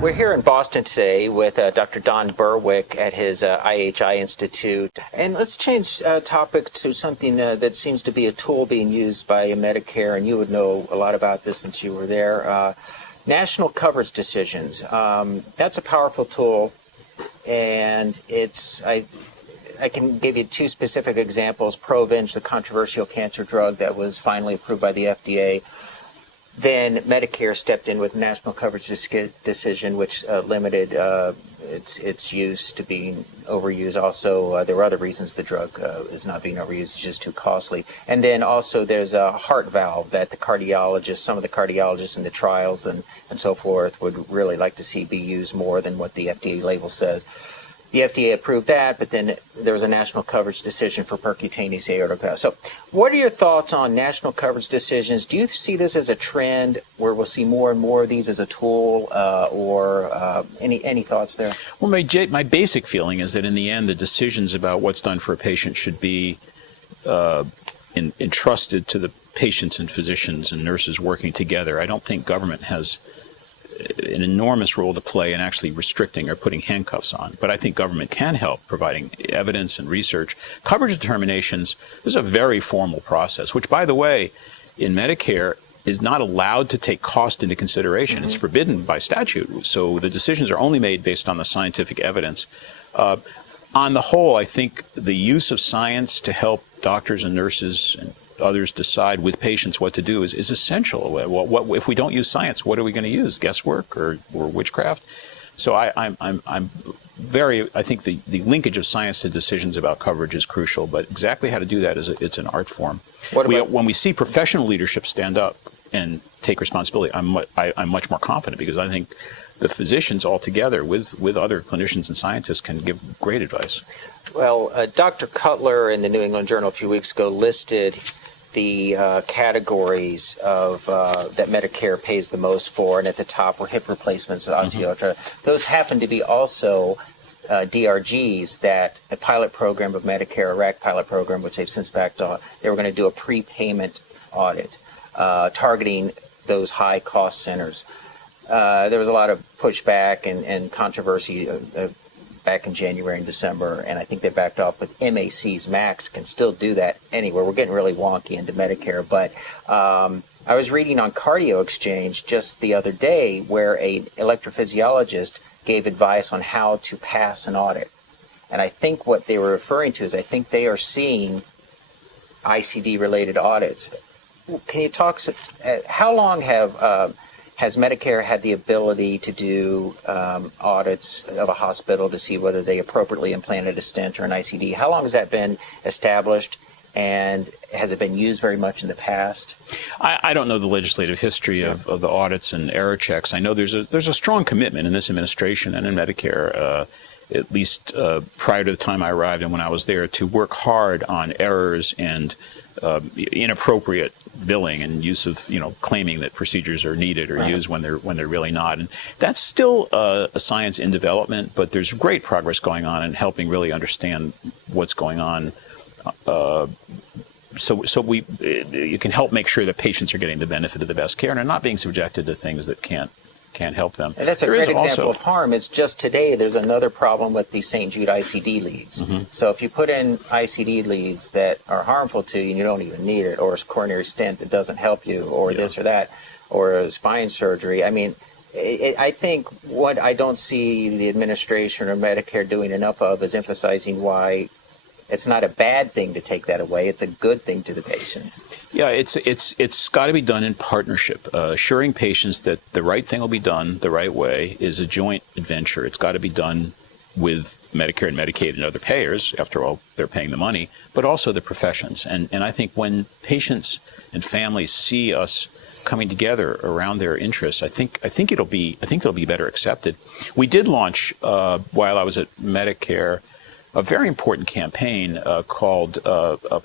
We're here in Boston today with Dr. Don Berwick at his IHI Institute. And let's change topic to something that seems to be a tool being used by Medicare, and you would know a lot about this since you were there. National coverage decisions. That's a powerful tool, and I can give you two specific examples. Provenge, the controversial cancer drug that was finally approved by the FDA. Then Medicare stepped in with national coverage decision, which limited its use to being overused. Also, there were other reasons the drug is not being overused; it's just too costly. And then also there's a heart valve that the cardiologists, some of the cardiologists in the trials and so forth, would really like to see be used more than what the FDA label says. The FDA approved that, but then there was a national coverage decision for percutaneous aortic valve. So what are your thoughts on national coverage decisions? Do you see this as a trend where we'll see more and more of these as a tool, or any thoughts there? Well, my basic feeling is that in the end, the decisions about what's done for a patient should be entrusted to the patients and physicians and nurses working together. I don't think government has an enormous role to play in actually restricting or putting handcuffs on. But I think government can help providing evidence and research. Coverage determinations is a very formal process, which, by the way, in Medicare is not allowed to take cost into consideration. It's forbidden by statute. So the decisions are only made based on the scientific evidence. On the whole, I think the use of science to help doctors and nurses and others decide with patients what to do is essential. What if we don't use science? What are we going to use? Guesswork or witchcraft? So I think the linkage of science to decisions about coverage is crucial. But exactly how to do that it's an art form. When we see professional leadership stand up and take responsibility, I'm much more confident, because I think the physicians all together with other clinicians and scientists can give great advice. Well, Dr. Cutler in the New England Journal a few weeks ago listed the categories of that Medicare pays the most for, and at the top were hip replacements, osteoarthritis. Those happen to be also DRGs, that a pilot program of Medicare, a RAC pilot program, which they've since backed off. They were going to do a prepayment audit targeting those high-cost centers. There was a lot of pushback and controversy back in January and December, and I think they backed off. But MACs can still do that anywhere. We're getting really wonky into Medicare, but I was reading on Cardio Exchange just the other day where an electrophysiologist gave advice on how to pass an audit. And I think what they were referring to is, I think they are seeing ICD-related audits. Can you talk, how long has Medicare had the ability to do audits of a hospital to see whether they appropriately implanted a stent or an ICD? How long has that been established, and has it been used very much in the past? I don't know the legislative history of the audits and error checks. I know there's a strong commitment in this administration and in Medicare, at least prior to the time I arrived and when I was there, to work hard on errors and inappropriate billing and use of, claiming that procedures are needed or used when they're really not. And that's still a science in development, but there's great progress going on in helping really understand what's going on. So you can help make sure that patients are getting the benefit of the best care and are not being subjected to things that can't help them. And that's a great example of harm. It's just today there's another problem with the St. Jude ICD leads. So if you put in ICD leads that are harmful to you and you don't even need it, or a coronary stent that doesn't help you, or this or that, or a spine surgery, I mean, I think what I don't see the administration or Medicare doing enough of is emphasizing why it's not a bad thing to take that away. It's a good thing to the patients. Yeah, it's got to be done in partnership. Assuring patients that the right thing will be done the right way is a joint adventure. It's got to be done with Medicare and Medicaid and other payers. After all, they're paying the money, but also the professions. And I think when patients and families see us coming together around their interests, I think they'll be better accepted. We did launch while I was at Medicare a very important campaign called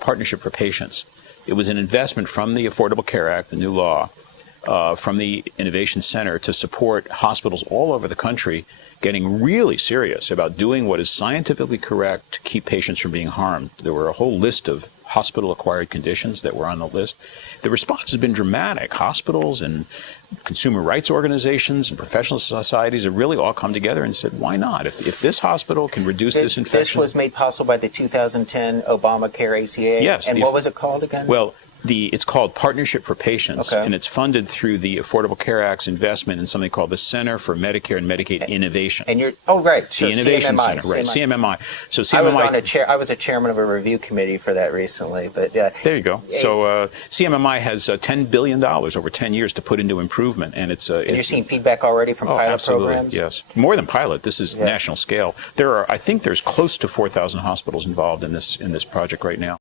Partnership for Patients. It was an investment from the Affordable Care Act, the new law, from the Innovation Center to support hospitals all over the country getting really serious about doing what is scientifically correct to keep patients from being harmed. There were a whole list of hospital-acquired conditions that were on the list. The response has been dramatic. Hospitals and consumer rights organizations and professional societies have really all come together and said, why not? If this hospital can reduce this infection. This was made possible by the 2010 Obamacare ACA? Yes. And what was it called again? Well, it's called Partnership for Patients, okay. and it's funded through the Affordable Care Act's investment in something called the Center for Medicare and Medicaid Innovation. And you're right, sure, the Innovation CMMI, Center, right? CMMI. So CMMI. I was a chairman of a review committee for that recently, but there you go. So CMMI has $10 billion over 10 years to put into improvement, and you're seeing feedback already from pilot absolutely, programs. Yes, more than pilot. This is national scale. I think there's close to 4,000 hospitals involved in this project right now.